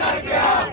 ਹਾਏ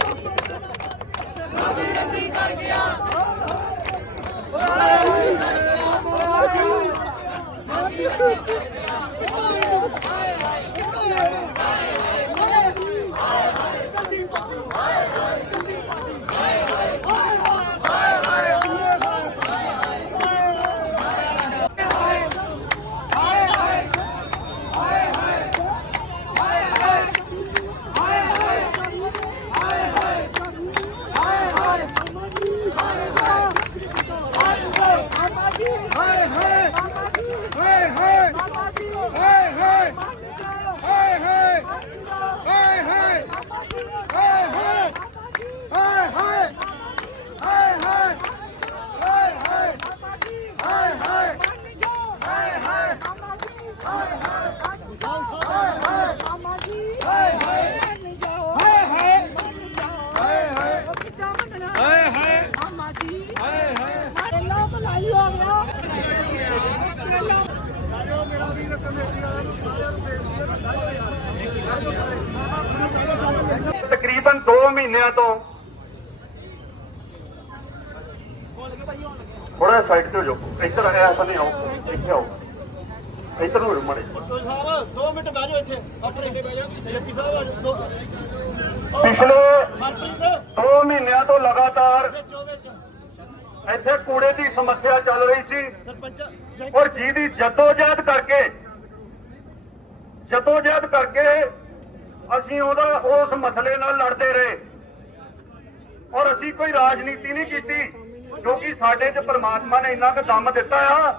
ਤਕਰੀਬਨ 2 ਮਹੀਨਿਆਂ ਤੋਂ ਥੋੜਾ ਸਾਈਡ ਤੇ ਹੋ ਜਾਓ। ਇੱਧਰ ਆਇਆ ਨਹੀਂ ਆਓ। ਇੱਥੇ ਆਓ। ਇੱਧਰ ਨੂੰ ਮੜੇ ਸਾਹਿਬ 2 ਮਿੰਟ ਬਹਿ ਜਾਓ ਇੱਥੇ। ਆਪਣੇ ਬਹਿ ਜਾਓ। ਜੱਪੀ ਸਾਹਿਬ ਆ ਜਾਓ। ਦੋ ਪਿਛਲੇ ਹਰਪ੍ਰੀਤ 2 ਮਹੀਨਿਆਂ ਤੋਂ ਲਗਾਤਾਰ ਇੱਥੇ ਕੂੜੇ ਦੀ ਸਮੱਸਿਆ ਚੱਲ ਰਹੀ ਸੀ। ਔਰ ਜਿਹਦੀ ਜਦੋਜਹਿਦ ਕਰਕੇ ਜਦੋਜਹਿਦ ਕਰਕੇ ਅਸੀਂ ਉਹਦਾ ਉਸ ਮਸਲੇ ਨਾਲ ਲੜਦੇ ਰਹੇ ਔਰ ਅਸੀਂ ਕੋਈ ਰਾਜਨੀਤੀ ਨਹੀਂ ਕੀਤੀ ਕਿਉਂਕਿ ਸਾਡੇ 'ਚ ਪ੍ਰਮਾਤਮਾ ਨੇ ਇੰਨਾ ਕੁ ਦਮ ਦਿੱਤਾ ਆ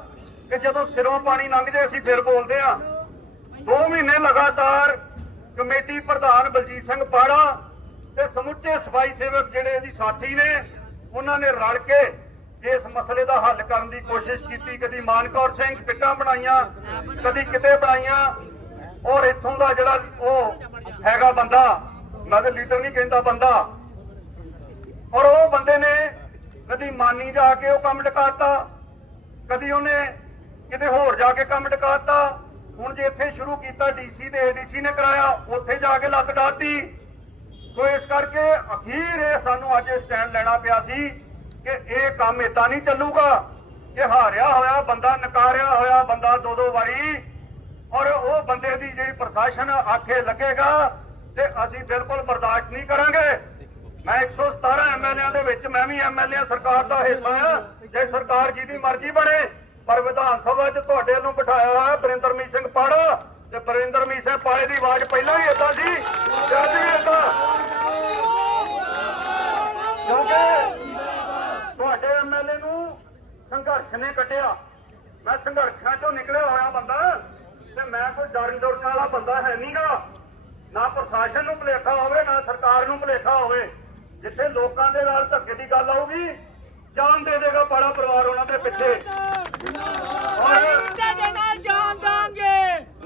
ਕਿ ਜਦੋਂ ਸਿਰੋਂ ਪਾਣੀ ਲੰਘ ਜੇ ਅਸੀਂ ਫਿਰ ਬੋਲਦੇ ਆ 2 ਮਹੀਨੇ ਲਗਾਤਾਰ ਕਮੇਟੀ ਪ੍ਰਧਾਨ ਬਲਜੀਤ ਸਿੰਘ ਪਾੜਾ ਤੇ ਸਮੁੱਚੇ ਸਫ਼ਾਈ ਸੇਵਕ ਜਿਹੜੇ ਇਹਦੀ ਸਾਥੀ ਨੇ, ਉਹਨਾਂ ਨੇ ਰਲ ਕੇ ਇਸ ਮਸਲੇ ਦਾ ਹੱਲ ਕਰਨ ਦੀ ਕੋਸ਼ਿਸ਼ ਕੀਤੀ। ਕਦੀ ਮਾਨਕੌਰ ਸਿੰਘ, ਪਿੱਟਾਂ ਬਣਾਈਆਂ, ਕਦੀ ਕਿਤੇ ਬਣਾਈਆਂ। ਔਰ ਇੱਥੋਂ ਦਾ ਜਿਹੜਾ ਉਹ ਹੈਗਾ ਬੰਦਾ, ਮੈਂ ਤਾਂ ਲੀਡਰ ਨਹੀਂ ਕਹਿੰਦਾ ਬੰਦਾ। ਔਰ ਉਹ ਬੰਦੇ ਨੇ ਕਦੀ ਮਾਨੀ ਜਾ ਕੇ ਉਹ ਕੰਮ ਟਿਕਾਤਾ, ਕਦੀ ਉਹਨੇ ਕਿਤੇ ਹੋਰ ਜਾ ਕੇ ਕੰਮ ਟਿਕਾਤਾ। ਹੁਣ ਜੇ ਇੱਥੇ ਸ਼ੁਰੂ ਕੀਤਾ ਡੀਸੀ ਤੇ ਏਡੀਸੀ ਨੇ ਕਰਾਇਆ, ਉੱਥੇ ਜਾ ਕੇ ਲੱਤ ਡਾਤੀ। ਸੋ ਇਸ ਕਰਕੇ ਅਖੀਰ ਇਹ ਸਾਨੂੰ ਅੱਜ ਸਟੈਂਡ ਲੈਣਾ ਪਿਆ ਸੀ ਕਿ ਇਹ ਕੰਮ ਏਦਾਂ ਨਹੀਂ ਚੱਲੂਗਾ ਕਿ ਹਾਰਿਆ ਹੋਇਆ, ਬੰਦਾ ਨਕਾਰਿਆ ਹੋਇਆ ਬੰਦਾ ਦੋ ਦੋ ਵਾਰੀ ਔਰ ਉਹ ਬੰਦੇ ਦੀ ਜਿਹੜੀ ਪ੍ਰਸ਼ਾਸਨ ਆਖੇ ਲੱਗੇਗਾ ਤੇ ਅਸੀਂ ਬਿਲਕੁਲ ਬਰਦਾਸ਼ਤ ਨਹੀਂ ਕਰਾਂਗੇ। ਮੈਂ 117 ਐਮਐਲਏਆਂ ਦੇ ਵਿੱਚ ਮੈਂ ਵੀ ਐਮਐਲਏ ਸਰਕਾਰ ਦਾ ਹਿੱਸਾ ਆ ਜੇ ਸਰਕਾਰ ਜੀ ਦੀ ਮਰਜ਼ੀ ਬਣੇ, ਪਰ ਵਿਧਾਨ ਸਭਾ 'ਚ ਤੁਹਾਡੇ ਨੂੰ ਬਿਠਾਇਆ ਹੋਇਆ ਬਰਿੰਦਰਮੀਤ ਸਿੰਘ ਪਾੜਾ। ਤੇ ਬਰਿੰਦਰਮੀਤ ਸਿੰਘ ਪਾੜੇ ਦੀ ਆਵਾਜ਼ ਪਹਿਲਾਂ ਵੀ ਏਦਾਂ ਸੀ ਤੇ ਅੱਜ ਵੀ ਏਦਾਂ ਕਿਉਂਕਿ ਤੁਹਾਡੇ ਐਮਐਲਏ ਨੂੰ ਸੰਘਰਸ਼ ਨੇ ਕੱਟਿਆ ਮੈਂ ਸੰਘਰਸ਼ਾਂ ਚੋਂ ਨਿਕਲਿਆ ਹੋਇਆ ਬੰਦਾ ਤੇ ਮੈਂ ਕੋਈ ਡਰਨ ਡਰਨ ਵਾਲਾ ਬੰਦਾ ਹੈ ਨਹੀਂਗਾ ਨਾ ਪ੍ਰਸ਼ਾਸਨ ਨੂੰ ਭੁਲੇਖਾ ਹੋਵੇ ਨਾ ਸਰਕਾਰ ਨੂੰ ਭੁਲੇਖਾ ਹੋਵੇ ਜਿੱਥੇ ਲੋਕਾਂ ਦੇ ਨਾਲ ਧੱਕੇ ਦੀ ਗੱਲ ਆਊਗੀ। ਜਾਨ ਦੇ ਦੇਗਾ ਬੜਾ ਪਰਿਵਾਰ ਉਹਨਾਂ ਦੇ ਪਿੱਛੇ। ਔਰ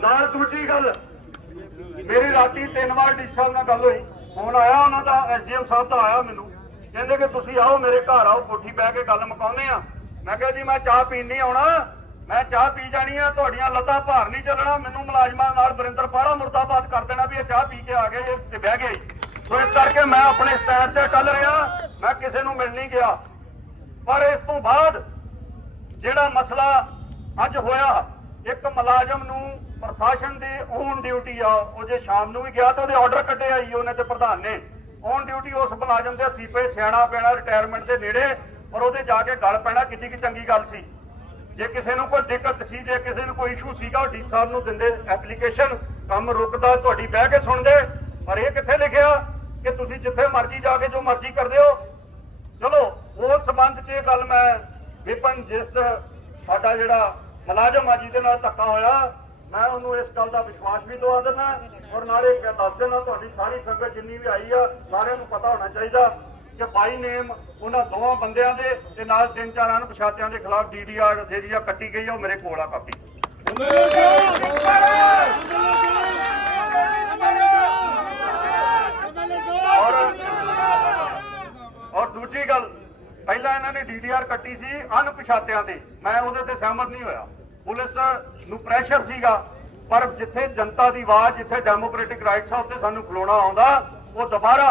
ਨਾਲ ਦੂਜੀ ਗੱਲ ਮੇਰੀ ਰਾਤੀ ਤਿੰਨ ਵਾਰ ਡੀ ਸਾਹਿਬ ਨਾਲ ਗੱਲ ਹੋਈ। ਫੋਨ ਆਇਆ ਉਹਨਾਂ ਦਾ ਐਸਡੀਐਮ ਸਾਹਿਬ ਦਾ ਆਇਆ ਮੈਨੂੰ। ਕਹਿੰਦੇ ਕਿ ਤੁਸੀਂ ਆਓ ਮੇਰੇ ਘਰ ਆਓ ਕੋਠੀ ਬਹਿ ਕੇ ਗੱਲ ਮੁਕਾਉਂਦੇ ਆ ਮੈਂ ਕਿਹਾ ਜੀ ਮੈਂ ਚਾਹ ਪੀਣ ਨਹੀਂ ਆਉਣਾ। ਮੈਂ ਚਾਹ ਪੀ ਜਾਣੀ ਆ ਤੁਹਾਡੀਆਂ ਲੱਤਾਂ ਭਾਰ ਨਹੀਂ ਚੱਲਣਾ। ਮੈਨੂੰ ਮੁਲਾਜ਼ਮਾਂ ਨਾਲ ਬਰਿੰਦਰ ਪਾੜਾ ਮੁਰਦਾਬਾਦ ਕਰ ਦੇਣਾ ਵੀ ਇਹ ਚਾਹ ਪੀ ਕੇ ਆ ਗਏ ਇਹ ਤੇ ਬਹਿ ਗਏ। ਸੋ ਇਸ ਕਰਕੇ ਮੈਂ ਆਪਣੇ ਸਟੈਂਡ ਤੇ ਟੱਲ ਰਿਹਾ। ਮੈਂ ਕਿਸੇ ਨੂੰ ਮਿਲ ਨਹੀਂ ਗਿਆ। ਪਰ ਇਸ ਤੋਂ ਬਾਅਦ ਜਿਹੜਾ ਮਸਲਾ ਅੱਜ ਹੋਇਆ, ਇੱਕ ਮੁਲਾਜ਼ਮ ਨੂੰ ਪ੍ਰਸ਼ਾਸਨ ਦੀ ਔਨ ਡਿਊਟੀ ਆ, ਉਹ ਜੇ ਸ਼ਾਮ ਨੂੰ ਵੀ ਗਿਆ ਤਾਂ ਉਹਦੇ ਆਰਡਰ ਕੱਢੇ ਆਈ ਉਹਨੇ ਤੇ ਪ੍ਰਧਾਨ ਨੇ। ਔਨ ਡਿਊਟੀ ਉਸ ਮੁਲਾਜ਼ਮ ਦੇ ਹੱਥੀ ਪਏ, ਸਿਆਣਾ ਪੈਣਾ ਰਿਟਾਇਰਮੈਂਟ ਦੇ ਨੇੜੇ, ਪਰ ਉਹਦੇ ਜਾ ਕੇ ਗੱਲ ਪੈਣਾ ਕਿੰਨੀ ਕਿ ਚੰਗੀ ਗੱਲ ਸੀ। ਜੇ ਕਿਸੇ ਨੂੰ ਕੋਈ ਦਿੱਕਤ ਸੀ, ਜੇ ਕਿਸੇ ਨੂੰ ਕੋਈ ਇਸ਼ੂ ਸੀਗਾ ਉਹ ਡੀ ਸਾਹਿਬ ਨੂੰ ਦਿੰਦੇ ਐਪਲੀਕੇਸ਼ਨ ਕੰਮ ਰੁਕਦਾ, ਤੁਹਾਡੀ ਬਹਿ ਕੇ ਸੁਣਦੇ, ਪਰ ਇਹ ਕਿੱਥੇ ਲਿਖਿਆ? ਕਿ ਤੁਸੀਂ ਜਿੱਥੇ ਮਰਜ਼ੀ ਜਾ ਕੇ ਜੋ ਮਰਜ਼ੀ ਕਰਦੇ ਹੋ। ਚਲੋ ਉਸ ਸੰਬੰਧ 'ਚ ਇਹ ਗੱਲ ਮੈਂ ਵਿਪਨ, ਜਿਸ ਸਾਡਾ ਜਿਹੜਾ ਮੁਲਾਜ਼ਮ ਆ, ਜਿਹਦੇ ਨਾਲ ਧੱਕਾ ਹੋਇਆ, ਮੈਂ ਉਹਨੂੰ ਇਸ ਗੱਲ ਦਾ ਵਿਸ਼ਵਾਸ ਵੀ ਦਵਾ ਦਿੰਦਾ ਔਰ ਨਾਲੇ ਇਹ ਦੱਸ ਦੇਣਾ ਤੁਹਾਡੀ ਸਾਰੀ ਸੰਗਤ ਜਿੰਨੀ ਵੀ ਆਈ ਆ, ਸਾਰਿਆਂ ਨੂੰ ਪਤਾ ਹੋਣਾ ਚਾਹੀਦਾ ਕਿ ਬਾਈ ਨੇਮ ਉਹਨਾਂ ਦੋਵਾਂ ਬੰਦਿਆਂ ਦੇ ਤੇ ਨਾਲ ਤਿੰਨ ਚਾਰ ਅਣਪਛਾਤਿਆਂ ਦੇ ਖਿਲਾਫ ਡੀਡੀਆਰ ਜਿਹੜੀ ਆ ਕੱਟੀ ਗਈ ਆ, ਉਹ ਮੇਰੇ ਕੋਲ ਆ, ਕਾਪੀ ਔਰ ਔਰ ਦੂਜੀ ਗੱਲ, ਪਹਿਲਾਂ ਇਹਨਾਂ ਨੇ ਡੀਡੀਆਰ ਕੱਟੀ ਸੀ ਅਣਪਛਾਤਿਆਂ ਤੇ। ਮੈਂ ਉਹਦੇ ਤੇ ਸਹਿਮਤ ਨਹੀਂ ਹੋਇਆ। ਪੁਲਿਸ ਨੂੰ ਪ੍ਰੈਸ਼ਰ ਸੀਗਾ, ਪਰ ਜਿੱਥੇ ਜਨਤਾ ਦੀ ਆਵਾਜ਼, ਜਿੱਥੇ ਡੈਮੋਕ੍ਰੈਟਿਕ ਰਾਈਟਸ ਆ, ਉੱਥੇ ਸਾਨੂੰ ਖਲੋਣਾ ਆਉਂਦਾ, ਉਹ ਦੁਬਾਰਾ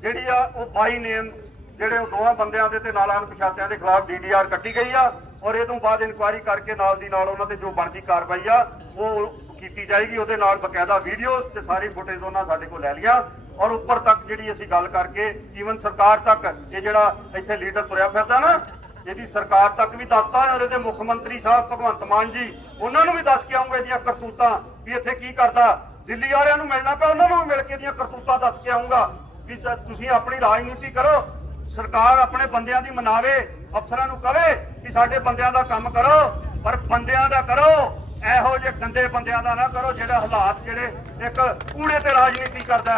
ਜਿਹੜੀ ਆ, ਉਹ ਬਾਈ ਨੇਮ ਜਿਹੜੇ ਉਹ ਦੋਵਾਂ ਬੰਦਿਆਂ ਦੇ ਤੇ ਨਾਲ ਅਣਪਛਾਤਿਆਂ ਦੇ ਖਿਲਾਫ ਡੀਡੀਆਰ ਕੱਟੀ ਗਈ ਆ, ਔਰ ਇਹ ਤੋਂ ਬਾਅਦ ਇਨਕੁਆਇਰੀ ਕਰਕੇ ਨਾਲ ਦੀ ਨਾਲ ਉਹਨਾਂ ਤੇ ਜੋ ਬਣਦੀ ਕਾਰਵਾਈ ਆ, ਉਹ ਕੀਤੀ ਜਾਏਗੀ। ਉਹਦੇ ਨਾਲ ਬਕਾਇਦਾ ਵੀਡੀਓਜ਼ ਤੇ ਸਾਰੀ ਫੁਟੇਜ ਉਹਨਾਂ ਸਾਡੇ ਕੋਲ ਲੈ ਲਿਆ ਔਰ ਉੱਪਰ ਤੱਕ ਜਿਹੜੀ ਅਸੀਂ ਗੱਲ ਕਰਕੇ ਈਵਨ ਸਰਕਾਰ ਤੱਕ, ਇਹ ਜਿਹੜਾ ਇੱਥੇ ਲੀਡਰ ਤੁਰਿਆ ਫਿਰਦਾ ਨਾ, ਇਹਦੀ ਸਰਕਾਰ ਤੱਕ ਵੀ ਦੱਸਤਾ ਔਰ ਇਹਦੇ ਮੁੱਖ ਮੰਤਰੀ ਸਾਹਿਬ ਭਗਵੰਤ ਮਾਨ ਜੀ, ਉਹਨਾਂ ਨੂੰ ਵੀ ਦੱਸ ਕੇ ਆਉਂਗੇ ਇਹਦੀਆਂ ਕਰਤੂਤਾਂ, ਵੀ ਇੱਥੇ ਕੀ ਕਰਦਾ। ਦਿੱਲੀ ਵਾਲਿਆਂ ਨੂੰ ਮਿਲਣਾ ਪਿਆ, ਉਹਨਾਂ ਨੂੰ ਵੀ ਮਿਲ ਕੇ ਇਹਦੀਆਂ ਕਰਤੂਤਾਂ ਦੱਸ ਕੇ ਆਉਂਗਾ ਵੀ ਤੁਸੀਂ ਆਪਣੀ ਰਾਜਨੀਤੀ ਕਰੋ, ਸਰਕਾਰ ਆਪਣੇ ਬੰਦਿਆਂ ਦੀ ਮਨਾਵੇ, ਅਫਸਰਾਂ ਨੂੰ ਕਵੇ ਕਿ ਸਾਡੇ ਬੰਦਿਆਂ ਦਾ ਕੰਮ ਕਰੋ, ਪਰ ਬੰਦਿਆਂ ਦਾ ਕਰੋ। ਇਹੋ ਜਿਹੇ ਗੰਦੇ ਬੰਦਿਆਂ ਦਾ ਨਾ ਕਰੋ ਜਿਹੜੇ ਹਾਲਾਤ ਜਿਹੜੇ ਇੱਕ ਕੂੜੇ ਤੇ ਰਾਜਨੀਤੀ ਕਰਦਾ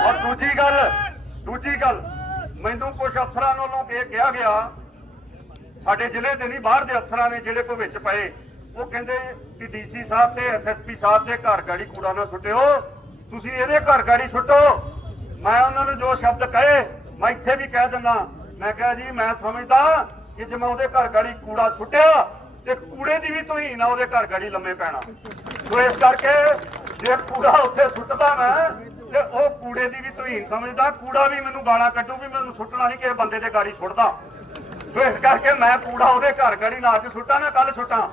ਔਰ ਦੂਜੀ ਗੱਲ ਦੂਜੀ ਗੱਲ ਮੈਨੂੰ ਕੁਝ ਅਫਸਰਾਂ ਵੱਲੋਂ ਇਹ ਕਿਹਾ ਗਿਆ ਸਾਡੇ ਜ਼ਿਲ੍ਹੇ ਦੇ ਨਹੀਂ ਬਾਹਰ ਦੇ ਅਫਸਰਾਂ ਨੇ ਜਿਹੜੇ ਕੋਈ ਵਿੱਚ ਪਏ ਉਹ ਕਹਿੰਦੇ ਕਿ ਡੀਸੀ ਸਾਹਿਬ ਤੇ ਐਸਐਸਪੀ ਸਾਹਿਬ ਦੇ ਘਰ ਗਾੜੀ ਕੂੜਾ ਨਾ ਸੁੱਟਿਓ ਤੁਸੀਂ ਇਹਦੇ ਘਰ ਗਾੜੀ ਸੁੱਟੋ। ਮੈਂ ਉਹਨਾਂ ਨੂੰ ਜੋ ਸ਼ਬਦ ਕਹੇ ਮੈਂ ਇੱਥੇ ਵੀ ਕਹਿ ਦਿੰਦਾ ਮੈਂ ਕਿਹਾ ਜੀ ਮੈਂ ਸਮਝਦਾ ਕਿ ਜੇ ਮੈਂ ਉਹਦੇ ਘਰ ਗਾੜੀ ਕੂੜਾ ਸੁੱਟਿਆ, ਤੇ ਕੂੜੇ ਦੀ ਵੀ ਤੁਸੀਂ ਨਾ ਉਹਦੇ ਘਰ ਗਾੜੀ ਲੰਮੇ ਪੈਣਾ। ਸੋ ਇਸ ਕਰਕੇ ਜੇ ਕੂੜਾ ਉੱਥੇ ਸੁੱਟਦਾ ਮੈਂ, ਤੇ ਉਹ ਕੂੜੇ ਦੀ ਵੀ ਤੁਸੀਂ ਸਮਝਦਾ, ਕੂੜਾ ਵੀ ਮੈਨੂੰ ਗਾਲਾਂ ਕੱਢੂ ਵੀ ਮੈਨੂੰ ਸੁੱਟਣਾ ਨਹੀਂ ਕਿਸੇ ਬੰਦੇ ਦੇ ਗਾੜੀ ਸੁੱਟਦਾ। ਸੋ ਇਸ ਕਰਕੇ ਮੈਂ ਕੂੜਾ ਉਹਦੇ ਘਰ ਗਾੜੀ ਨਾ ਅੱਜ ਸੁੱਟਾਂ ਨਾ ਕੱਲ ਸੁੱਟਾਂ।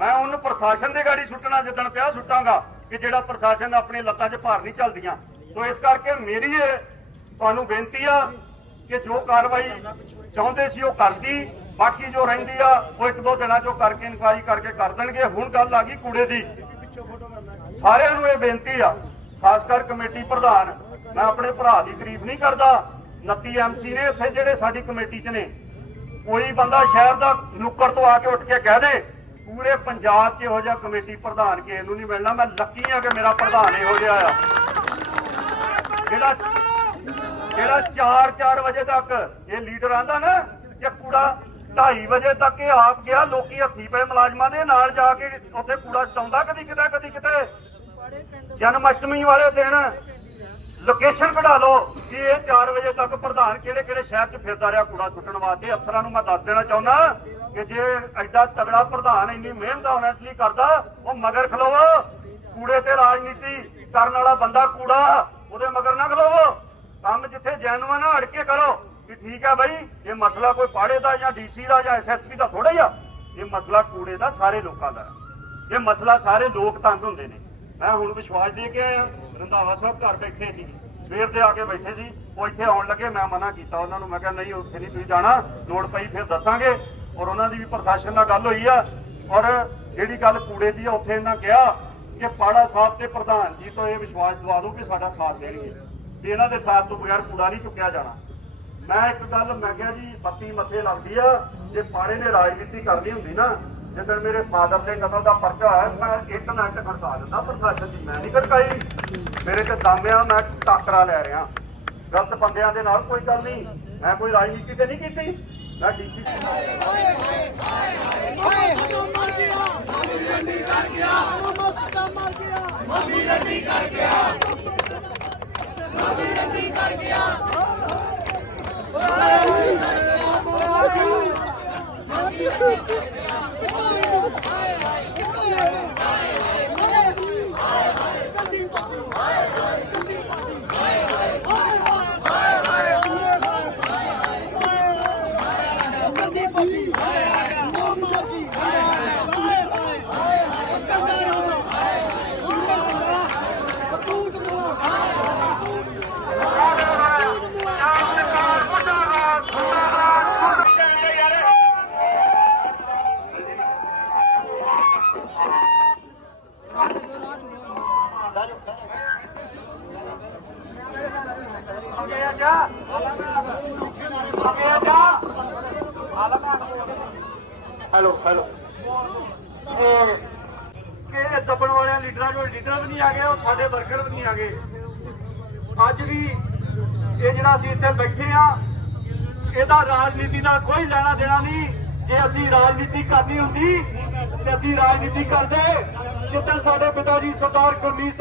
ਮੈਂ ਉਹਨੂੰ ਪ੍ਰਸ਼ਾਸਨ ਦੇ ਗਾੜੀ ਸੁੱਟਣਾ, ਜਿੱਦਣ ਪਿਆ ਸੁੱਟਾਂਗਾ, ਕਿ ਜਿਹੜਾ ਪ੍ਰਸ਼ਾਸਨ ਆਪਣੇ ਲੱਤਾਂ 'ਚ ਭਾਰ ਨਹੀਂ ਚੱਲਦੀਆਂ। ਸੋ ਇਸ ਕਰਕੇ ਮੇਰੀ ਇਹ ਤੁਹਾਨੂੰ ਬੇਨਤੀ ਆ ਕਿ ਜੋ ਕਾਰਵਾਈ ਚਾਹੁੰਦੇ ਸੀ ਉਹ ਕਰਦੀ। ਬਾਕੀ ਜੋ ਰਹਿੰਦੀ ਆ, ਉਹ ਇੱਕ ਦੋ ਦਿਨਾਂ 'ਚੋਂ ਕਰਕੇ ਇਨਕੁਆਇਰੀ ਕਰਕੇ ਕਰ ਦੇਣਗੇ। ਹੁਣ ਗੱਲ ਆ ਗਈ ਕੂੜੇ ਦੀ। ਸਾਰਿਆਂ ਨੂੰ ਇਹ ਬੇਨਤੀ ਆ, ਖਾਸ ਕਰ ਕਮੇਟੀ ਪ੍ਰਧਾਨ, ਮੈਂ ਆਪਣੇ ਭਰਾ ਦੀ ਤਾਰੀਫ ਨਹੀਂ ਕਰਦਾ। 29 ਐਮਸੀ ਨੇ ਇੱਥੇ ਜਿਹੜੇ ਸਾਡੀ ਕਮੇਟੀ 'ਚ ਨੇ, ਕੋਈ ਬੰਦਾ ਸ਼ਹਿਰ ਦਾ ਨੁੱਕਰ ਤੋਂ ਆ ਕੇ ਉੱਠ ਕੇ ਕਹਿ ਦੇ, ਪੂਰੇ ਪੰਜਾਬ 'ਚ ਇਹੋ ਜਿਹਾ ਕਮੇਟੀ ਪ੍ਰਧਾਨ ਕਿਸੇ ਨੂੰ ਨਹੀਂ ਮਿਲਣਾ। ਮੈਂ ਲੱਕੀ ਆ ਕਿ ਮੇਰਾ ਪ੍ਰਧਾਨ ਇਹੋ ਜਿਹਾ ਆ। ਜਿਹੜਾ ਜਿਹੜਾ 4-4 ਵਜੇ ਤੱਕ ਇਹ ਲੀਡਰ ਆਂਦਾ ਨਾ ਕਿ ਕੂੜਾ 2:30 ਵਜੇ ਤੱਕ ਇਹ ਆਪ ਗਿਆ, ਲੋਕੀ ਹੱਥੀ ਪਏ ਮੁਲਾਜ਼ਮਾਂ ਦੇ ਨਾਲ ਜਾ ਕੇ ਉੱਥੇ ਕੂੜਾ ਸਟਾਉਂਦਾ ਕਦੀ ਕਿਤੇ ਕਦੀ ਕਿਤੇ। ਜਨਮ ਅਸ਼ਟਮੀ ਵਾਲੇ ਦਿਨ ਲੋਕੇਸ਼ਨ ਕਢਾ ਲਓ ਕਿ ਇਹ 4 ਵਜੇ ਤੱਕ ਪ੍ਰਧਾਨ ਕਿਹੜੇ ਕਿਹੜੇ ਸ਼ਹਿਰ 'ਚ ਫਿਰਦਾ ਰਿਹਾ ਕੂੜਾ ਸੁੱਟਣ ਵਾਸਤੇ। ਅਫਸਰਾਂ ਨੂੰ ਮੈਂ ਦੱਸ ਦੇਣਾ ਚਾਹੁੰਦਾ ਕਿ ਜੇ ਐਡਾ ਤਗੜਾ ਪ੍ਰਧਾਨ ਇੰਨੀ ਮਿਹਨਤ ਆਨੈਸਟਲੀ ਕਰਦਾ, ਉਹ ਮਗਰ ਖਲੋਵੋ। ਕੂੜੇ ਤੇ ਰਾਜਨੀਤੀ ਕਰਨ ਵਾਲਾ ਬੰਦਾ ਕੂੜਾ, ਉਹਦੇ ਮਗਰ ਨਾ ਖਲੋਵੋ। ਕੰਮ ਜਿੱਥੇ ਜੈਨੂਅਨ ਆ ਅੜ ਕੇ ਕਰੋ। ਕਿ ਠੀਕ ਹੈ ਬਾਈ? ਇਹ ਮਸਲਾ ਕੋਈ ਪਾੜੇ ਦਾ ਜਾਂ ਡੀਸੀ ਦਾ ਜਾਂ ਐਸਐਸਪੀ ਦਾ ਥੋੜਾ ਹੀ ਆ। ਇਹ ਮਸਲਾ ਕੂੜੇ ਦਾ ਸਾਰੇ ਲੋਕਾਂ ਦਾ। ਇਹ ਮਸਲਾ ਸਾਰੇ ਲੋਕ ਤੰਗ ਹੁੰਦੇ ਨੇ। ਮੈਂ ਹੁਣ ਵਿਸ਼ਵਾਸ ਦੇ ਕੇ ਆਇਆ। ਰੰਧਾਵਾ ਸਾਹਿਬ ਘਰ ਬੈਠੇ ਸੀ। ਸਵੇਰ ਦੇ ਆ ਕੇ ਬੈਠੇ ਸੀ। ਉਹ ਇੱਥੇ ਆਉਣ ਲੱਗੇ, ਮੈਂ ਮਨਾ ਕੀਤਾ ਉਹਨਾਂ ਨੂੰ। ਮੈਂ ਕਿਹਾ, ਨਹੀਂ, ਉੱਥੇ ਨਹੀਂ ਤੁਸੀਂ ਜਾਣਾ। ਲੋੜ ਪਈ ਫਿਰ ਦੱਸਾਂਗੇ। ਔਰ ਉਹਨਾਂ ਦੀ ਵੀ ਪ੍ਰਸ਼ਾਸਨ ਨਾਲ ਗੱਲ ਹੋਈ ਆ। ਔਰ ਜਿਹੜੀ ਗੱਲ ਕੂੜੇ ਦੀ ਆ, ਉੱਥੇ ਇਹਨਾਂ ਕਿਹਾ ਕਿ ਪਾੜਾ ਸਾਹਿਬ ਤੇ ਪ੍ਰਧਾਨ ਜੀ ਤੋਂ ਇਹ ਵਿਸ਼ਵਾਸ ਦਿਵਾ ਦਿਓ ਕਿ ਸਾਡਾ ਸਾਥ ਦੇਣਗੇ। ਵੀ ਇਹਨਾਂ ਦੇ ਸਾਥ ਤੋਂ ਬਗੈਰ ਕੂੜਾ ਨਹੀਂ ਚੁੱਕਿਆ ਜਾਣਾ। ਮੈਂ ਇੱਕ ਗੱਲ, ਮੈਂ ਕਿਹਾ ਜੀ, ਬੱਤੀ ਮੱਥੇ ਲੱਗਦੀ ਆ। ਜੇ ਪਾੜੇ ਨੇ ਰਾਜਨੀਤੀ ਕਰਨੀ ਹੁੰਦੀ ਨਾ, ਜਿੱਦਣ ਮੇਰੇ ਫਾਦਰ ਦੇ ਕਤਲ ਦਾ ਪਰਚਾ ਹੋਇਆ ਮੈਂ ਇੱਕ ਮਿੰਟ ਖੜਕਾ ਦਿੰਦਾ, ਪ੍ਰਸ਼ਾਸਨ ਦੀ ਮੈਂ ਨਹੀਂ ਖੜਕਾਈ। ਮੇਰੇ ਤੇ ਦਾਮਿਆ ਮੈਂ ਟਾਕਰਾ ਲੈ ਰਿਹਾ। ਗਲਤ ਬੰਦਿਆਂ ਦੇ ਨਾਲ ਕੋਈ ਗੱਲ ਨਹੀਂ। ਮੈਂ ਕੋਈ ਰਾਜਨੀਤੀ ਤੇ ਨਹੀਂ ਕੀਤੀ। ਮੈਂ ਡੀਸੀ ਹੈਲੋ ਲੀਡਰਾਂ ਜੋ ਲੀਡਰ ਵੀ ਨਹੀਂ ਆ ਗਏ, ਉਹ ਸਾਡੇ ਵਰਕਰ ਵੀ ਨਹੀਂ ਆ ਗਏ। ਅੱਜ ਵੀ ਇਹ ਜਿਹੜਾ ਅਸੀਂ ਇੱਥੇ ਬੈਠੇ ਆ ਇਹਦਾ ਰਾਜਨੀਤੀ ਨਾਲ ਕੋਈ ਲੈਣਾ ਦੇਣਾ ਨਹੀਂ। ਜੇ ਅਸੀਂ ਰਾਜਨੀਤੀ ਕਰਨੀ ਹੁੰਦੀ, ਤੇ ਅਸੀਂ ਰਾਜਨੀਤੀ ਕਰਦੇ। ਜਿੱਦਾਂ ਸਾਡੇ ਪਿਤਾ ਜੀ ਸਰਦਾਰ ਗੁਰਮੀਤ ਸਿੰਘ